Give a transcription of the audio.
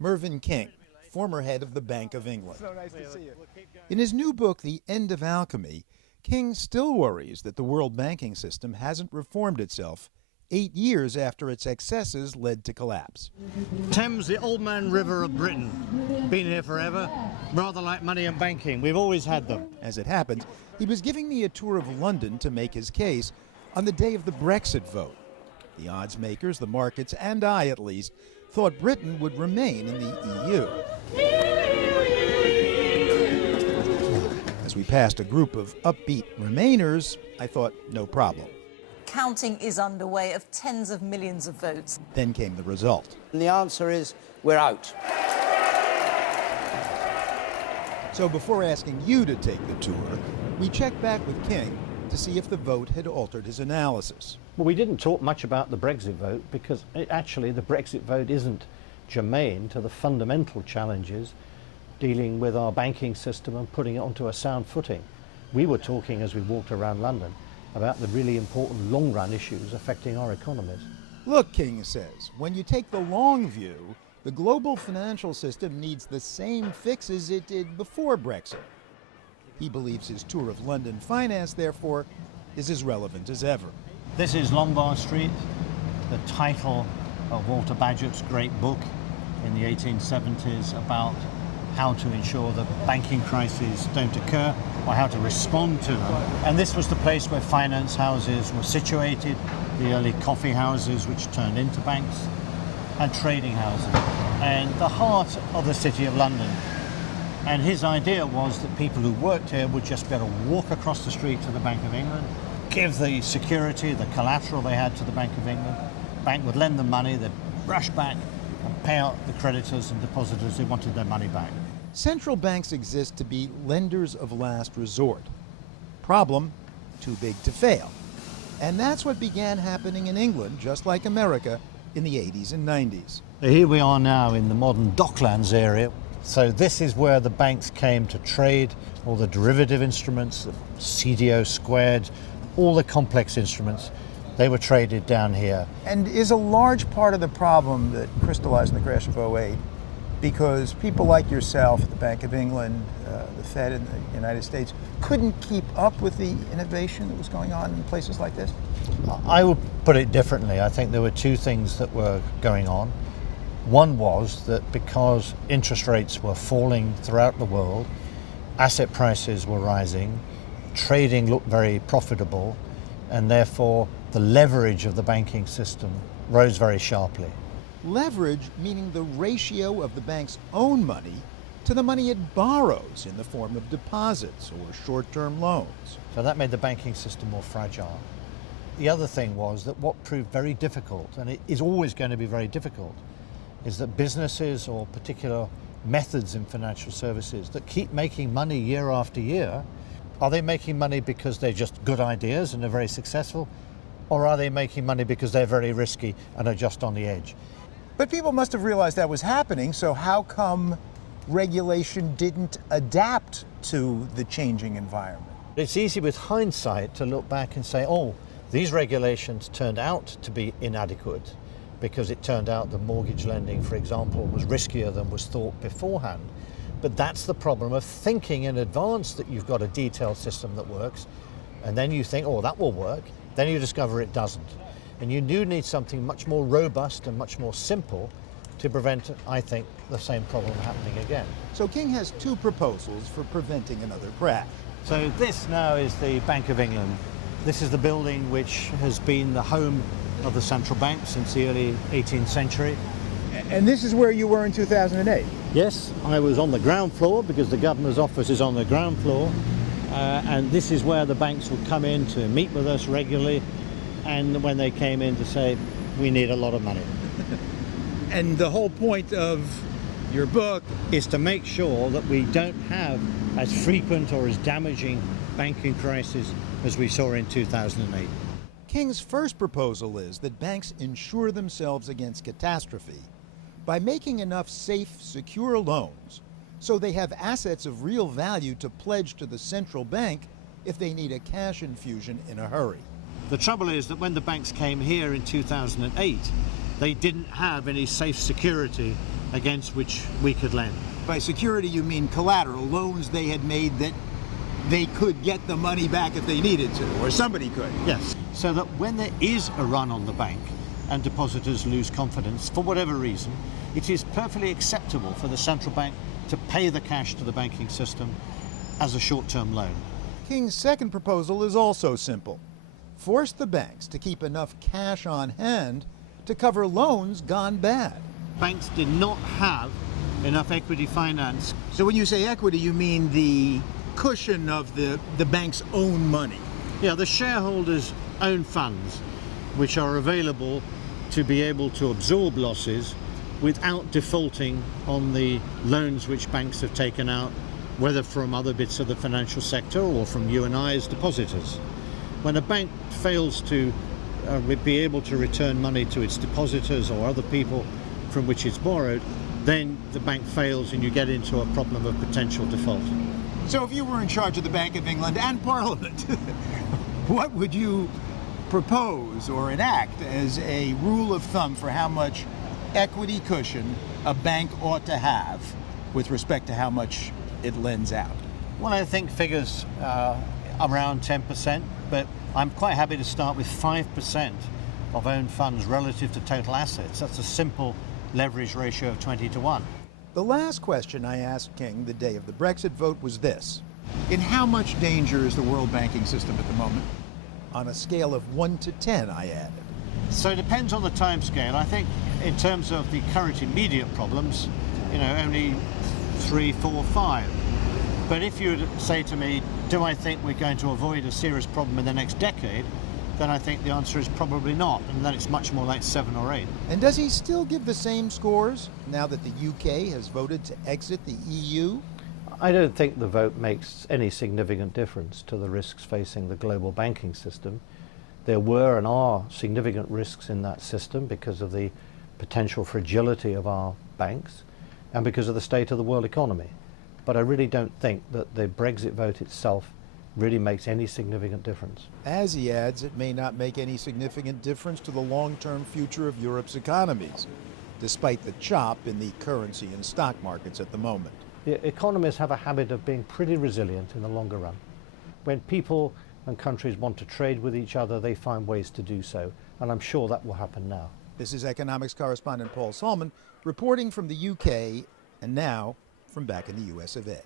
Mervyn King, former head of the Bank of England. So nice to see you. In his new book, The End of Alchemy, King still worries that the world banking system hasn't reformed itself 8 years after its excesses led to collapse. Thames, the old man river of Britain, been here forever, rather like money and banking. We've always had them. As it happened, he was giving me a tour of London to make his case on the day of the Brexit vote. The odds makers, the markets, and I at least, thought Britain would remain in the EU. As we passed a group of upbeat Remainers, I thought no problem. Counting is underway of tens of millions of votes. Then came the result. And the answer is, we're out. So before asking you to take the tour, we checked back with King to see if the vote had altered his analysis. Well, we didn't talk much about the Brexit vote because actually the Brexit vote isn't germane to the fundamental challenges dealing with our banking system and putting it onto a sound footing. We were talking as we walked around London about the really important long-run issues affecting our economies. Look, King says, when you take the long view, the global financial system needs the same fixes it did before Brexit. He believes his tour of London finance, therefore, is as relevant as ever. This is Lombard Street, the title of Walter Bagehot's great book in the 1870s about how to ensure that banking crises don't occur or how to respond to them. And this was the place where finance houses were situated, the early coffee houses which turned into banks, and trading houses, and the heart of the City of London. And his idea was that people who worked here would just be able to walk across the street to the Bank of England, give the security, the collateral they had to the Bank of England. The bank would lend them money, they'd rush back and pay out the creditors and depositors who wanted their money back. Central banks exist to be lenders of last resort. Problem, too big to fail. And that's what began happening in England, just like America, in the 80s and 90s. Here we are now in the modern Docklands area. So this is where the banks came to trade all the derivative instruments, the CDO squared, all the complex instruments. They were traded down here. And is a large part of the problem that crystallized in the crash of '08 because people like yourself at the Bank of England, the Fed in the United States, couldn't keep up with the innovation that was going on in places like this? I would put it differently. I think there were two things that were going on. One was that because interest rates were falling throughout the world, asset prices were rising, trading looked very profitable, and therefore the leverage of the banking system rose very sharply. Leverage meaning the ratio of the bank's own money to the money it borrows in the form of deposits or short-term loans. So that made the banking system more fragile. The other thing was that what proved very difficult, and it is always going to be very difficult, is that businesses or particular methods in financial services that keep making money year after year, are they making money because they're just good ideas and are very successful, or are they making money because they're very risky and are just on the edge? But people must have realized that was happening, so how come regulation didn't adapt to the changing environment? It's easy with hindsight to look back and say, oh, these regulations turned out to be inadequate because it turned out that mortgage lending, for example, was riskier than was thought beforehand. But that's the problem of thinking in advance that you've got a detailed system that works, and then you think, oh, that will work, then you discover it doesn't. And you do need something much more robust and much more simple to prevent, I think, the same problem happening again. So King has two proposals for preventing another crash. So this now is the Bank of England. This is the building which has been the home of the central bank since the early 18th century. And this is where you were in 2008? Yes, I was on the ground floor because the governor's office is on the ground floor. And this is where the banks would come in to meet with us regularly. And when they came in to say, we need a lot of money. And the whole point of your book is to make sure that we don't have as frequent or as damaging banking crises as we saw in 2008. King's first proposal is that banks insure themselves against catastrophe by making enough safe, secure loans so they have assets of real value to pledge to the central bank if they need a cash infusion in a hurry. The trouble is that when the banks came here in 2008, they didn't have any safe security against which we could lend. By security, you mean collateral, loans they had made that they could get the money back if they needed to, or somebody could. Yes, so that when there is a run on the bank and depositors lose confidence for whatever reason, it is perfectly acceptable for the central bank to pay the cash to the banking system as a short-term loan. King's second proposal is also simple. Force the banks to keep enough cash on hand to cover loans gone bad. Banks did not have enough equity finance. So when you say equity, you mean the cushion of the bank's own money. Yeah, the shareholders' own funds, which are available to be able to absorb losses without defaulting on the loans which banks have taken out, whether from other bits of the financial sector or from you and I as depositors. When a bank fails to be able to return money to its depositors or other people from which it's borrowed, then the bank fails and you get into a problem of potential default. So if you were in charge of the Bank of England and Parliament, what would you propose or enact as a rule of thumb for how much equity cushion a bank ought to have with respect to how much it lends out? Well, I think figures around 10%, but I'm quite happy to start with 5% of own funds relative to total assets. That's a simple leverage ratio of 20 to 1. The last question I asked King the day of the Brexit vote was this. In how much danger is the world banking system at the moment? On a scale of 1 to 10, I added. So it depends on the time scale. I think in terms of the current immediate problems, only 3, 4, 5. But if you would say to me, do I think we're going to avoid a serious problem in the next decade, then I think the answer is probably not, and then it's much more like 7 or 8. And does he still give the same scores now that the UK has voted to exit the EU? I don't think the vote makes any significant difference to the risks facing the global banking system. There were and are significant risks in that system because of the potential fragility of our banks and because of the state of the world economy. But I really don't think that the Brexit vote itself really makes any significant difference. As he adds, it may not make any significant difference to the long-term future of Europe's economies, despite the chop in the currency and stock markets at the moment. The economies have a habit of being pretty resilient in the longer run. When people and countries want to trade with each other, they find ways to do so, and I'm sure that will happen now. This is economics correspondent Paul Solman reporting from the UK and now from back in the US of A.